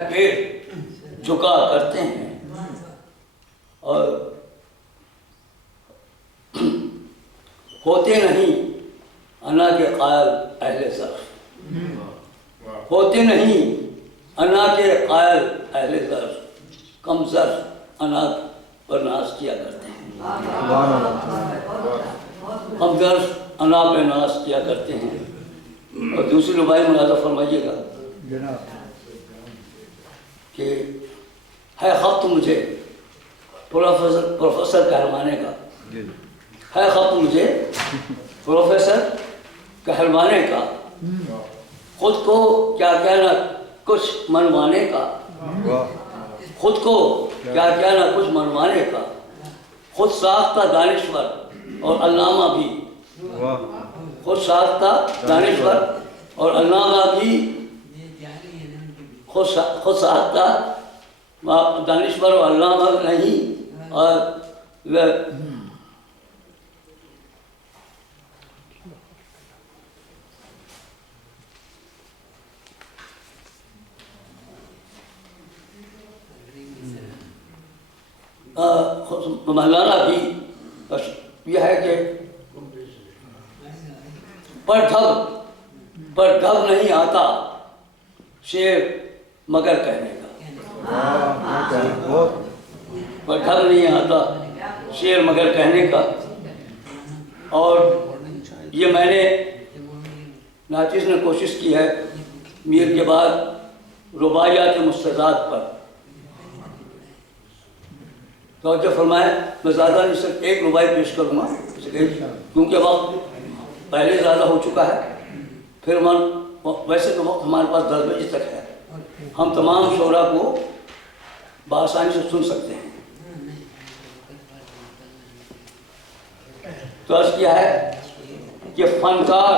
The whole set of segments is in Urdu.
پیٹ جھکا کرتے ہیں اور ہوتے نہیں انا کے قائل اہل ظرف، ہوتے نہیں انا کے قائل اہل ظرف، کم ظرف انا پر ناز کیا کرتے ہیں، کم ظرف انا پہ ناز کیا کرتے ہیں۔ اور دوسری رباعی ملاحظہ فرمائیے گا کہ ہے خط مجھے پروفیسر کہلوانے کا، ہے خط مجھے پروفیسر کہلوانے کا، خود کو کیا کہنا کچھ منوانے کا، خود کو کیا کہنا کچھ منوانے کا، خود ساختہ دانشور اور علامہ بھی، خود ساختہ دانشور اور علامہ بھی، خود ساختہ دانشور اور علامہ نہیں، اور مولانا بھی یہ ہے کہ پر ڈھب نہیں آتا شعر مگر کہنے کا، پر ڈھب نہیں آتا شعر مگر کہنے کا۔ اور یہ میں نے ناچیز نے کوشش کی ہے میر کے بعد رباعیات مستضاد پر توجہ فرمائیں۔ میں زیادہ نہیں صرف ایک رباعی پیش کروں گا کیونکہ وقت پہلے زیادہ ہو چکا ہے، پھر ویسے تو وقت ہمارے پاس 10 بجے تک ہے، ہم تمام شعراء کو بآسانی سے سن سکتے ہیں۔ تو عرض کیا ہے کہ فنکار،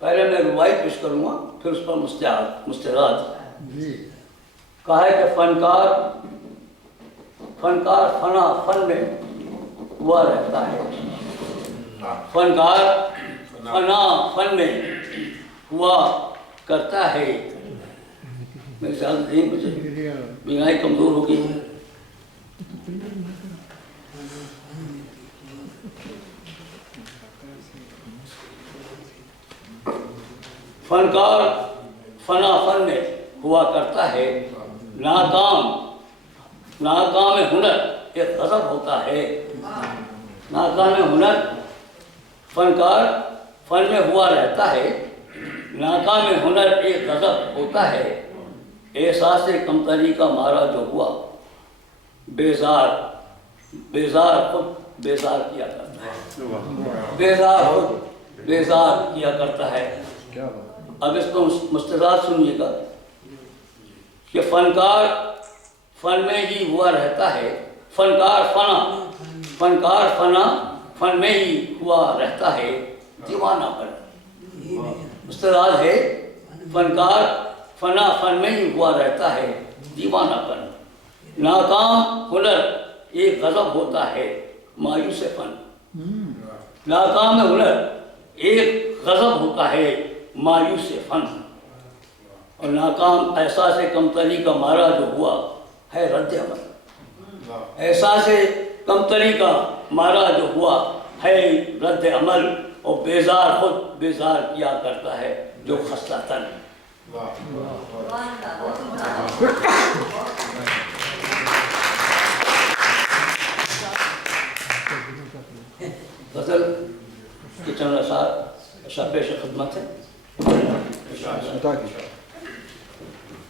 پہلے میں رباعی پیش کروں گا پھر اس پر مستعراض کہا ہے کہ فنکار فنا فن میں ہوا رہتا ہے، فنکار فنا فن میں ہوا کرتا ہے۔ میرے خیال نہیں، مجھے بینائی کمزور ہوگی۔ فنکار فنا فن میں ہوا کرتا ہے، ناکام ہنر ایک غضب ہوتا ہے، ناکام ہنر فنکار فن میں ہوا رہتا ہے، ناکام ہنر ایک غضب ہوتا ہے، احساس کمتری کا مارا جو ہوا بیزار خود بیزار کیا کرتا ہے، بیزار خود بیزار کیا کرتا ہے۔ اب اس کو مستضاد سنیے گا کہ فنکار فن میں ہی ہوا رہتا ہے، فنکار فنا فن میں ہی ہوا رہتا ہے، دیوانہ پن۔ مستضاد ہے فنکار فنا فن میں ہی ہوا رہتا ہے، دیوانہ پن۔ ناکام ہنر ایک غضب ہوتا ہے، مایوس فن۔ ناکام ہنر ایک غضب ہوتا ہے، مایوس فن۔ اور ناکام احساس کمتری کا مارا جو ہوا ہے رد عمل، احساس کمتری کا مارا جو ہوا ہے رد عمل، اور بیزار خود بیزار کیا کرتا ہے جو خستہ تن۔ غزل کی چند اشعار پیش خدمت ہے۔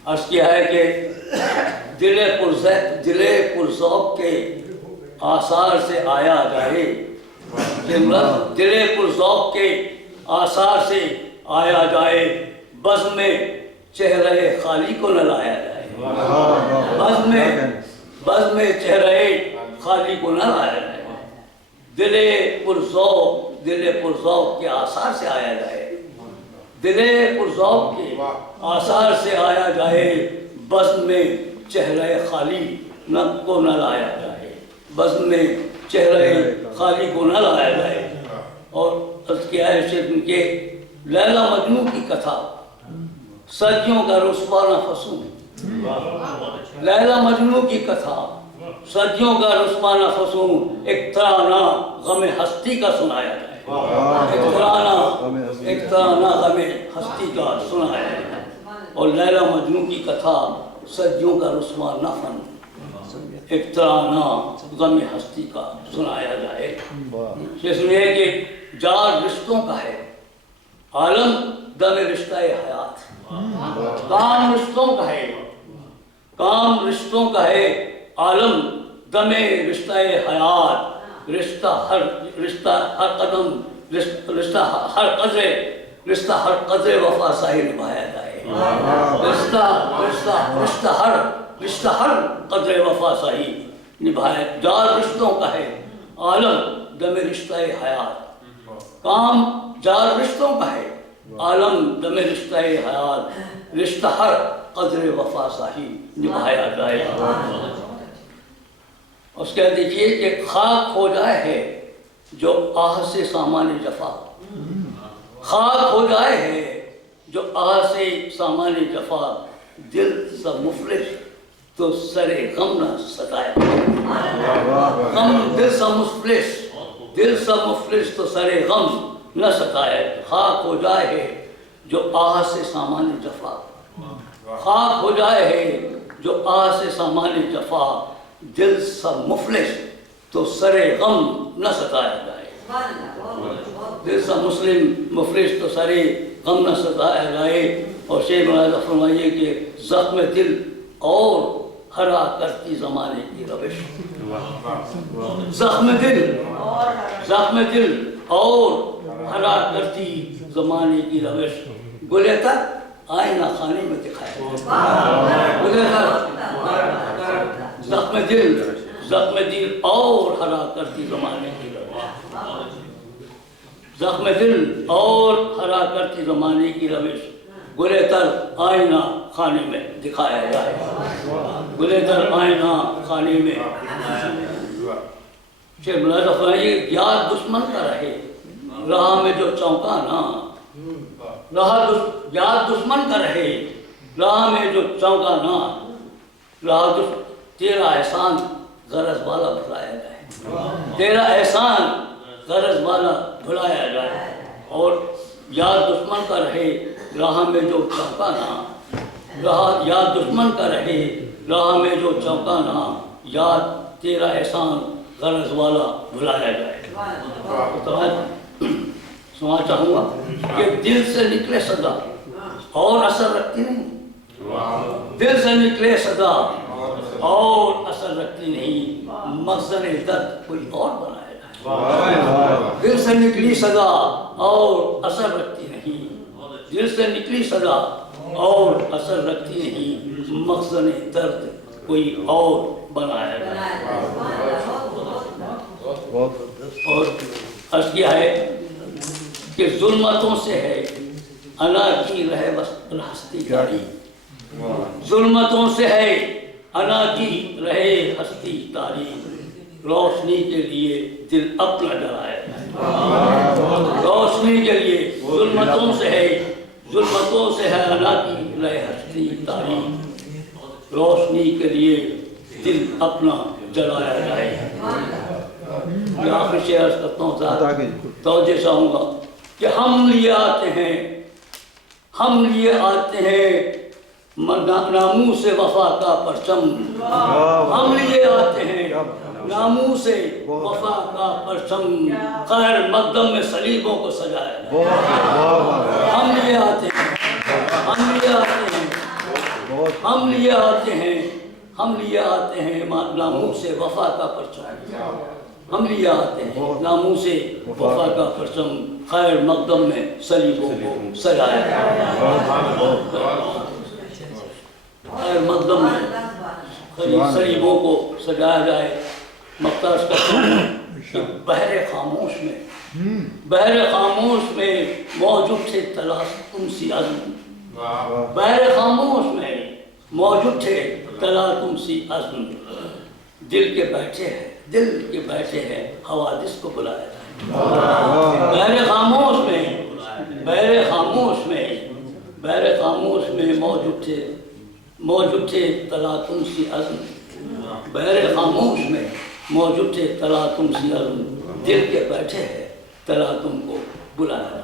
عرض کیا ہے کہ دل پرذوق کے آثار سے آیا جائے، دل پرذوق کے آثار سے آیا جائے، بزم میں چہرہ خالی کو نہ لایا جائے، بزم میں چہرہ خالی کو نہ لایا جائے، دل پرذوق کے آثار سے آیا جائے، دل پرذوق کے آثار سے آیا جائے، بزم میں چہرہ خالی کو نہ لایا جائے، بزم میں چہرہ خالی کو نہ لایا جائے۔ اور عرض کیا ہے شیخ کے لیلا مجنوں کی کتھا، سردیوں کا رسوا نہ فسوں، لیلا مجنوں کی کتھا صدیوں کا رسمانہ فسون ایک ترانہ غم ہستی کا سنایا جائے، ایک ترانہ غم ہستی کا سنایا جائے، اور لیلا مجنوں کی کتھا صدیوں کا رسمانہ فن ایک ترانہ غم ہستی کا سنایا جائے۔ اس لیے کہ جار رشتوں کا ہے عالم دم رشتہ حیات، کام رشتوں کا ہے، کام رشتوں کا ہے عالم دم رشتہ حیات، رشتہ ہر قدم، رشتہ ہر قدرے، رشتہ ہر قدرے وفا ساہی نبھایا جائے، رشتہ ہر قدرے وفا ساہی نبھایا، جار رشتوں کا ہے عالم دم رشتہ حیات، کام جار رشتوں کا ہے عالم دم رشتہ حیات، رشتہ ہر قدر وفا ساہی نبھایا جائے۔ اس کے دیکھیے کہ خاک ہو جائے ہے جو آہ سے سامان جفا، خاک ہو جائے ہے جو آہ سے سامان جفا، دل سا مفلس تو سر غم نہ ستائے، غم دل سا مفلس، دل سا مفلس تو سر غم نہ ستائے، خاک ہو جائے ہے جو آہ سے سامان جفا، خاک ہو جائے ہے جو آہ سے سامان جفا، دل سا مفلس تو سر غم نہ ستایا جائے، دل سا مسلم مفلس تو سر غم نہ ستایا جائے۔ اور شیخ ملازہ فرمائیے کہ زخم دل اور ہرا کرتی زمانے کی روش، زخم دل اور ہرا کرتی زمانے کی روش، گلے تک آئینہ خانے میں دکھایا، گلے تک زخم دل اور ہرا کرتی زمانے کی روش، زخم دل اور ہرا کرتی زمانے کی روش، گلے تر آئینہ خانے میں دکھایا جائے، گلے تر آئینہ خانے میں۔ شیخ ملازہ فرمائیے یاد دشمن کا رہے راہ میں جو چونکا نہ، یاد دشمن کا رہے راہ میں جو چونکا نہ، تیرا احسان غرض والا بھلایا جائے، تیرا احسان غرض والا بھلایا جائے، اور یاد دشمن کا رہے راہ میں جو چونکا نہ، یاد دشمن کا رہے راہ میں جو چونکا نہ، یاد تیرا احسان غرض والا بھلایا جائے۔ سنا چاہوں گا کہ دل سے نکلے صدا اور اثر رکھتی نہیں، دل سے نکلے صدا اور اثر رکھتی نہیں، مخزن درد کوئی اور بنایا جائے، دل سے نکلی صدا اور اثر رکھتی نہیں، دل سے نکلی صدا اور اثر رکھتی نہیں، مخزن درد کوئی اور بنایا جائے۔ اور عرض کیا ہے کہ ظلمتوں سے ہے انا کی رہے ہستی تاری، ظلمتوں سے ہے انا کی رہے ہستی تاری، روشنی کے لیے دل اپنا جلایا جائے، روشنی کے لیے ظلمتوں سے ہے انا کی رہے ہستی تاری، روشنی کے لیے دل اپنا جلایا جائے۔ میں آخر سے عرض کرتا ہوں، توجہ چاہوں گا کہ ہم لیے آتے ہیں ناموس وفا کا پرچم، ہم لیے آتے ہیں ناموس وفا کا پرچم، خیر مقدم میں صلیبوں کو سجایا جائے، ہم لیے آتے ہیں ناموس وفا کا پرچم، ہم لیے آتے ہیں ناموس وفا کا پرچم، خیر مقدم میں صلیبوں کو سجایا جائے، خیر مقدم میں صلیبوں کو سجایا جائے۔ مقتدر کرتا ہوں کہ بحر خاموش میں موجود تھے تلاطم سی عزم، بحر خاموش میں موجود تھے تلاطم سی عزم، دل کے بیٹھے ہیں حوادث کو بلایا جائے، بحر خاموش میں موجود تھے موجود تھے تلاطم سی عزم، بہر خاموش میں موجود تھے تلاطم سی عزم، دل کے بیٹھے ہیں تلاطم کو بلایا۔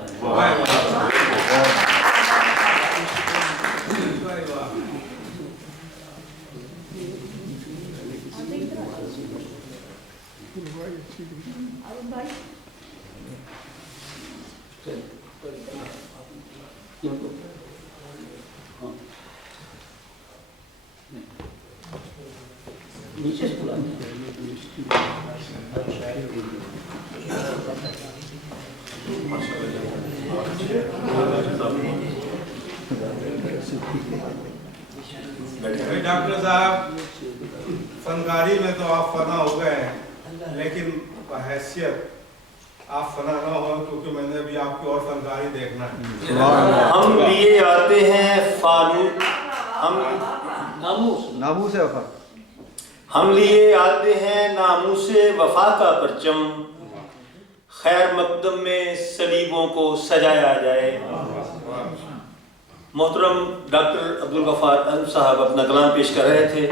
نیچے سے ڈاکٹر صاحب، فنکاری میں تو آپ فنا ہو گئے ہیں، لیکن بحیثیت آپ فنا نہ ہو، کیونکہ میں نے ابھی آپ کی اور فنکاری دیکھنا ہے۔ ہم لیے آتے ہیں ناموس وفا، ہم لیے آتے ہیں ناموس وفا کا پرچم، خیر مقدم میں صلیبوں کو سجایا جائے۔ محترم ڈاکٹر عبدالغفار احمد صاحب اپنا کلام پیش کر رہے تھے۔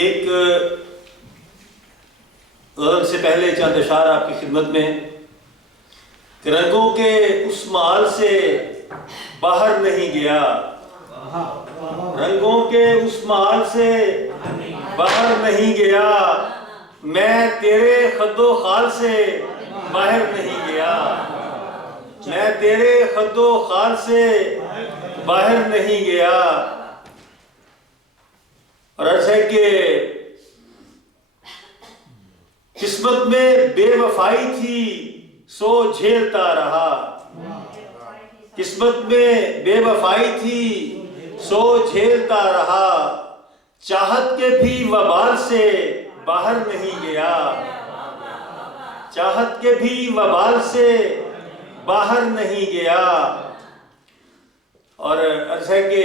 ایک غزل سے پہلے چند اشعار آپ کی خدمت میں کہ رنگوں کے اس محال سے باہر نہیں گیا، رنگوں کے اس محال سے باہر نہیں گیا، میں تیرے خد و خال سے باہر نہیں گیا، میں تیرے خد و خال سے باہر نہیں گیا۔ اور عرض ہے کہ قسمت میں بے وفائی تھی سو جھیلتا رہا، قسمت میں بے وفائی تھی سو جھیلتا رہا، چاہت کے بھی وبال سے باہر نہیں گیا، چاہت کے بھی وبال سے باہر نہیں گیا۔ اور عرض ہے کہ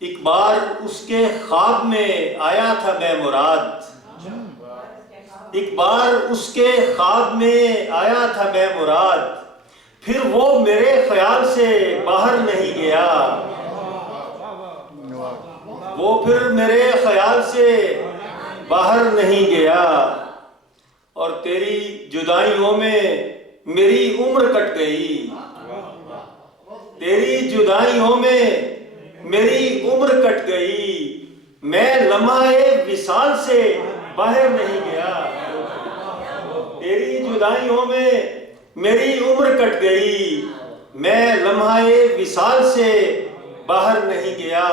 ایک بار اس کے خواب میں آیا تھا میں مراد، ایک بار اس کے خواب میں آیا تھا میں مراد، پھر وہ میرے خیال سے باہر نہیں گیا، وہ پھر میرے خیال سے باہر نہیں گیا۔ اور تیری جدائیوں میں میری عمر کٹ گئی، تیری جدائیوں میں میری عمر کٹ گئی، میں لمحہ وصال سے باہر نہیں گیا، تیری جدائیوں میں میری عمر کٹ گئی، میں لمحہ وصال سے باہر نہیں گیا۔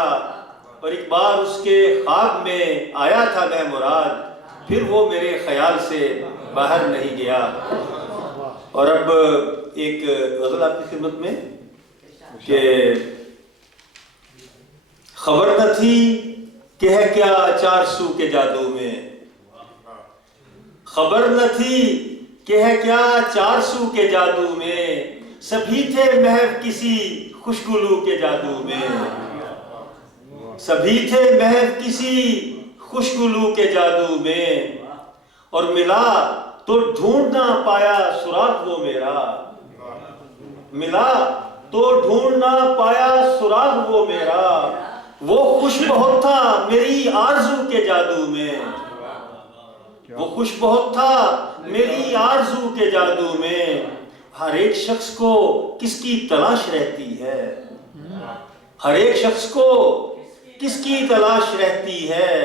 اور ایک بار اس کے خواب میں آیا تھا میں مراد، پھر وہ میرے خیال سے باہر نہیں گیا۔ اور اب ایک غزل آپ کی خدمت میں کہ خبر نہ تھی کہ ہے کیا چار سو کے جادو میں، خبر نہ تھی کہ ہے کیا چار سو کے جادو میں، سبھی تھے محو کسی خوشگلو کے جادو میں، سبھی تھے محو کسی خوشگلو کے جادو میں، اور ملا تو ڈھونڈ نہ پایا سراغ وہ میرا، ملا تو ڈھونڈ نہ پایا سراغ وہ میرا، وہ خوش بہت تھا میری آرزو کے جادو میں، وہ خوش بہت تھا میری آرزو کے جادو میں، ہر ایک شخص کو کس کی تلاش رہتی ہے، ہر ایک شخص کو کس کی تلاش رہتی ہے،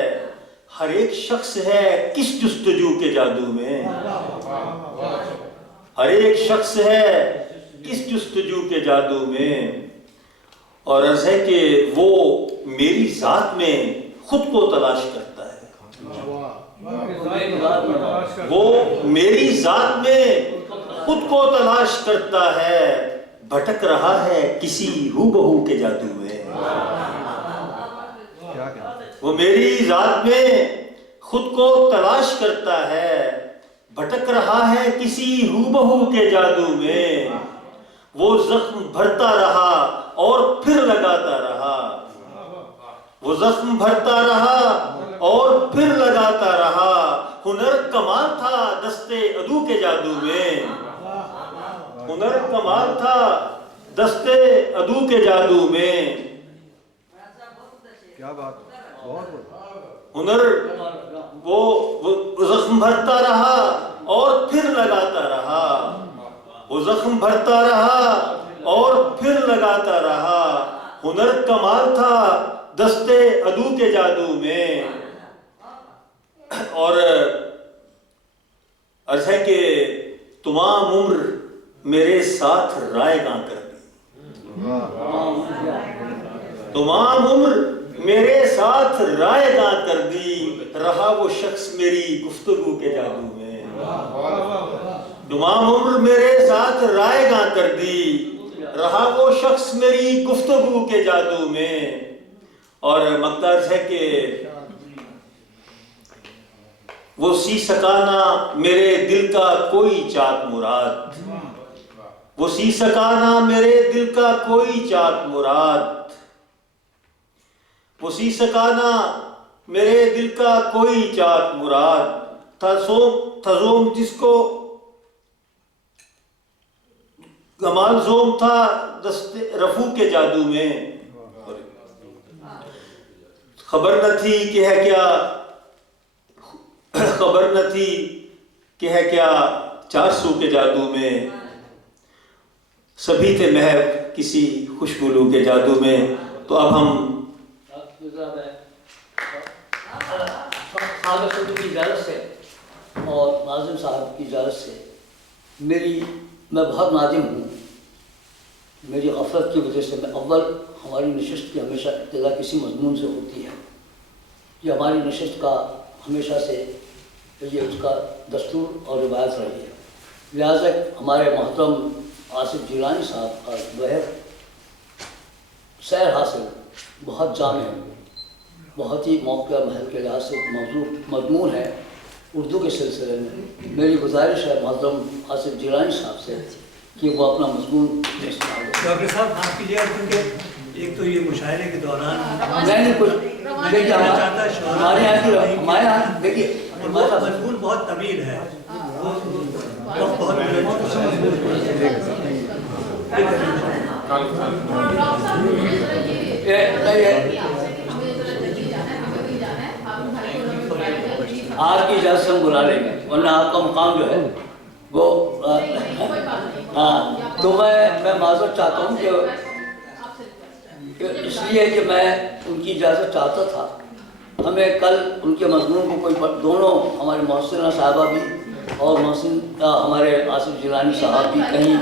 ہر ایک شخص ہے کس جستجو کے جادو میں، ہر ایک شخص ہے کس جستجو کے جادو میں۔ اور عرض ہے کہ وہ میری ذات میں خود کو تلاش کرتا ہے، وہ میری ذات میں خود کو تلاش کرتا ہے، بھٹک رہا ہے کسی ہو بہو کے جادو میں، وہ میری ذات میں خود کو تلاش کرتا ہے، بھٹک رہا ہے کسی ہو بہو کے جادو میں، وہ زخم بھرتا رہا اور پھر لگاتا رہا، وہ زخم بھرتا رہا اور پھر لگاتا رہا، ہنر کمال تھا دستے عدو کے جادو میں، ہنر کمال تھا دستے عدو کے جادو میں کیا بات ہے، بہت بہت ہنر وہ زخم بھرتا رہا اور پھر لگاتا رہا، وہ زخم بھرتا رہا اور پھر لگاتا رہا، ہنر کمال تھا دستے عدو کے جادو میں۔ اور عرض ہے کہ تمام عمر میرے ساتھ رائے گاں کر دی، تمام عمر میرے ساتھ رائے گاں کر دی، رہا وہ شخص میری گفتگو کے جادو میں، تمام عمر میرے ساتھ رائے گاں کر دی، رہا وہ شخص میری گفتگو کے جادو میں۔ اور مقدار ہے کہ وہ سی سکانا میرے دل کا کوئی چاک مراد، وہ سی سکانا میرے دل کا کوئی چاک مراد، وہ سی سکانا میرے دل کا کوئی چاک مراد، تھا زوم جس کو گمال زوم تھا دست رفو کے جادو میں، خبر نہ تھی کہ ہے کیا، خبر نہ تھی کہ ہے کیا 400 کے جادو میں، سبھی تھے محو کسی خوشبولو کے جادو میں۔ تو اب ہم صدر کی اجازت سے اور ناظم صاحب کی اجازت سے میں بہت نادم ہوں، میری غفلت کی وجہ سے میں اول ہماری نشست کی ہمیشہ ابتدا کسی مضمون سے ہوتی ہے، یہ ہماری نشست کا ہمیشہ سے یہ اس کا دستور اور روایت رہی ہے، لہٰذا ہمارے محترم آصف جیلانی صاحب کا بہر سیر حاصل بہت جامع ہے، بہت ہی موقع محل کے لحاظ سے موضوع مضمون ہے اردو کے سلسلے میں۔ میری گزارش ہے محترم آصف جیلانی صاحب سے کہ وہ اپنا مضمون ڈاکٹر صاحب آپ کی جگہ، کیونکہ ایک تو یہ مشاعرے کے دوران نہیں کچھ دیکھیے ہمارے یہاں دیکھیے مضمون بہت طویل ہے، آپ کی اجازت سے ہم بلا لیں گے، ورنہ آپ کا مقام جو ہے وہ ہاں، تو میں معذرت چاہتا ہوں کہ اس لیے کہ میں ان کی اجازت چاہتا تھا، ہمیں کل ان کے مضمون کو کوئی دونوں ہمارے محسنہ صاحبہ بھی اور محسن ہمارے آصف جیلانی صاحب بھی کہیں